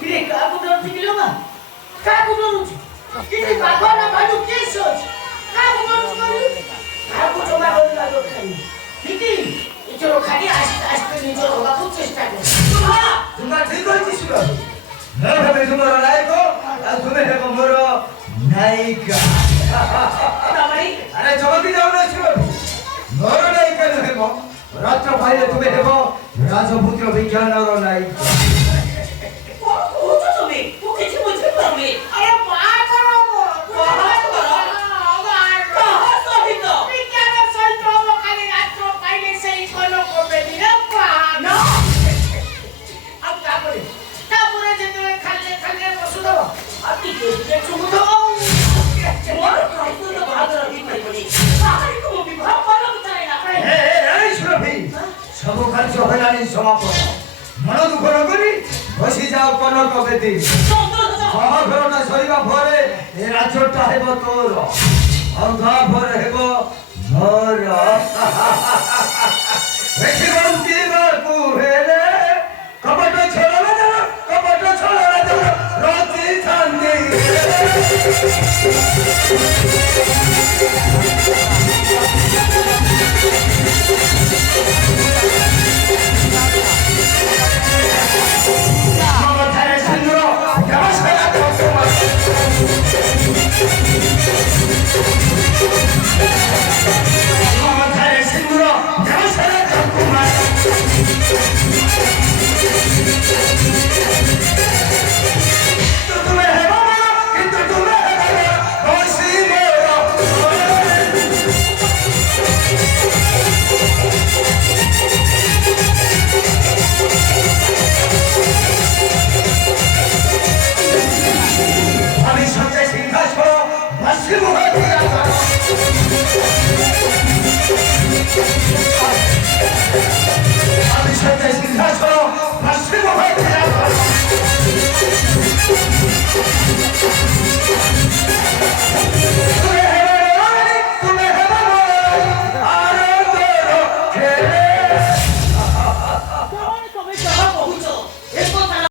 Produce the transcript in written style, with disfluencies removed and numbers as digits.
কিরে কাকু বেরোতে গেল না কাকু বেরোচ্ছে কিন্তু বাবা না বাড়ি কে সোচ কাকু বেরোচ্ছে কাকু জমা করে লাগলো খাই ঠিকই চলো খালি আস্তে আস্তে নিজের বাবু চেষ্টা করো তোমরা ঠিক করেছিস না ভাবে তোমার নায়িকা আর তুমি দেখো মোর নায়িকা আরে চমকি যাও না ছিল মোর নায়িকা দেখব রাত্র ভাইলে তুমি দেখো রাজপুত্র বিজ্ঞানর নায়িকা ও তো তুমি ও কিছু বুঝতে পারবে আরে মা করো মা করো ସବୁ କାର୍ଯ୍ୟ ହେଲାଣି ସମାପନ ମନ ଦୁଃଖ ନ କରି ବସି ଯାଅ କନକ ବେଦୀ ମହାଭରତ ସରିବା ପରେ ଏ ରାଜ୍ୟଟା ହେବ ତୋର ଆଉ ତାପରେ ହେବ ମୋର ଦେଖିବାକୁ ହେଲେ କପଟ ଛଳନା ରଚିଥାନ୍ତି I'm